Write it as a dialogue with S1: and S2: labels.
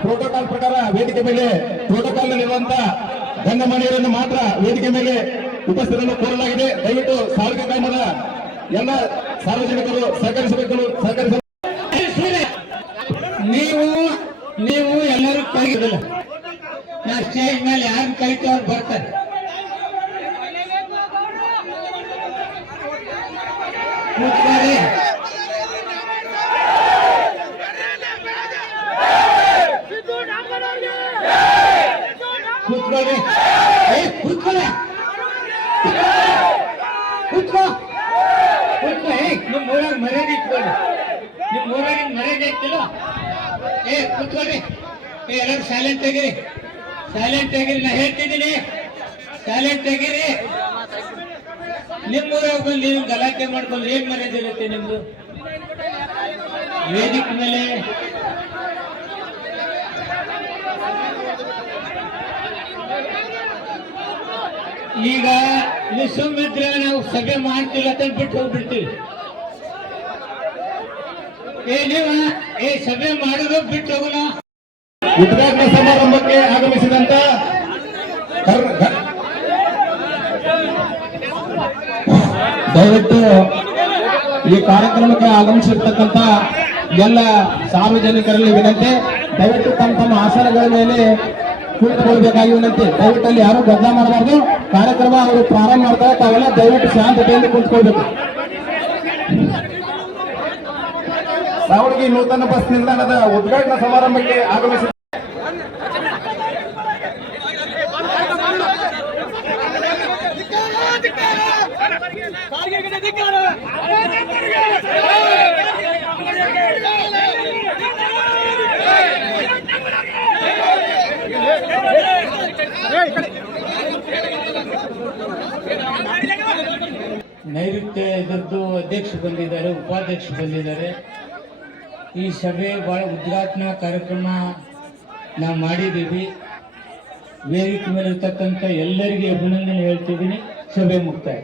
S1: Protocol ಪ್ರಕಾರ ವೇದಿಕೆ ಮೇಲೆ ಪ್ರೋಟೋಕಾಲ್ ನಲ್ಲಿರುವಂತ ಗಣ್ಯಮಾನ್ಯರನ್ನು ಮಾತ್ರ ವೇದಿಕೆ ಮೇಲೆ ಉಪಸ್ಥಿತರನ್ನು ಕೋರಲಾಗಿದೆ. ದಯವಿಟ್ಟು ಸಾರಿಗೆ ಕಾಮದ ಎಲ್ಲ ಸಾರ್ವಜನಿಕರು ಸಹಕರಿಸಬೇಕು ಸಹಕರಿಸಬೇಕು.
S2: ನೀವು ನೀವು ಎಲ್ಲರೂ ಕರೀದಿಲ್ಲ ನಾ ಸ್ಟೇಜ್ ಮೇಲೆ ಯಾರು ಕರಿತೀವಿ ಅವ್ರು ಬರ್ತಾರೆ ಕೂತ್ಕೊಳ್ಳಿ ಕೂತ್ಕೊಳ್ಳಿ ಏ ಕೂತ್ಕೊಳ್ಳಿ ಕೂತ್ಕೋ ಕೂತ್ಕೋ ಏ ನಿಮ್ಮ ಊರಾಗ ಮರ್ಯಾದೆ ಇಟ್ಕೊಳ್ಳಿ ನಿಮ್ಮ ಊರಾಗಿನ ಮರ್ಯಾದೆ ಇಟ್ಟಿಲ್ಲ ಏ ಕೂತ್ಕೊಳ್ಳಿ. ಏ ಎಲ್ಲರೂ ಸೈಲೆಂಟ್ ಆಗಿರಿ. ಸೈಲೆಂಟ್ ಆಗಿರಿ. ನಾ ಹೇಳ್ತಿದ್ದೀನಿ. ಸೈಲೆಂಟ್ ಆಗಿರಿ. ನಿಮ್ಮ ಊರಾಗ ಬಂದು ನೀವು ಗಲಾಟೆ ಮಾಡ್ಕೊಂಡು ಏನ್ ಮರ್ಯಾದೆ ಇರುತ್ತೆ ನಿಮ್ದು? ವೇದಿಕೆ ಮೇಲೆ ಈಗ ಸುಮ್ಮಿದ್ರೆ ನಾವು ಸಭೆ ಮಾಡ್ತಿಲ್ಲ ಅಂತ ಬಿಟ್ಟು ಹೋಗ್ಬಿಡ್ತೀವಿ. ಏ ನೀವು, ಏ ಸಭೆ ಮಾಡಿದ್ರು ಬಿಟ್ಟು ಹೋಗೋಣ
S1: ಉದ್ಘಾಟನಾ ಸಮಾರಂಭಕ್ಕೆ ಆಗಮಿಸಿದಂತ ದಯವಿಟ್ಟು ಈ ಕಾರ್ಯಕ್ರಮಕ್ಕೆ ಆಗಮಿಸಿರ್ತಕ್ಕಂಥ ಎಲ್ಲ ಸಾರ್ವಜನಿಕರಲ್ಲಿ ವಿನಂತಿ, ದಯವಿಟ್ಟು ತಮ್ಮ ತಮ್ಮ ಆಸನಗಳ ಮೇಲೆ ಕುಳಿತುಕೊಳ್ಬೇಕಾಗಿ ವಿನಂತಿ. ದಯವಿಟ್ಟು ಅಲ್ಲಿ ಯಾರು ಗದ್ದಲ ಮಾಡಬಾರ್ದು. ಕಾರ್ಯಕ್ರಮ ಅವರು ಪ್ರಾರಂಭ ಮಾಡ್ತಾರೆ, ತಾವೆಲ್ಲ ದಯವಿಟ್ಟು ಶಾಂತತೆಯಿಂದ ಕುಳಿತುಕೊಳ್ಬೇಕು. ಸಾವಳಗಿ ನೂತನ ಬಸ್ ನಿಲ್ದಾಣದ ಉದ್ಘಾಟನಾ ಸಮಾರಂಭಕ್ಕೆ ಆಗಮಿಸಿ
S2: ನೈಋತ್ಯ ಇದರದ್ದು ಅಧ್ಯಕ್ಷ ಬಂದಿದ್ದಾರೆ, ಉಪಾಧ್ಯಕ್ಷ ಬಂದಿದ್ದಾರೆ. ಈ ಸಭೆ ಬಹಳ ಉದ್ಘಾಟನಾ ಕಾರ್ಯಕ್ರಮ ನಾವು ಮಾಡಿದ್ದೀವಿ. ವೇದಿಕೆ ಮೇಲೆ ಇರ್ತಕ್ಕಂಥ ಎಲ್ಲರಿಗೆ ಅಭಿನಂದನೆ ಹೇಳ್ತಿದ್ದೀನಿ. ಸಭೆ ಮುಕ್ತಾಯ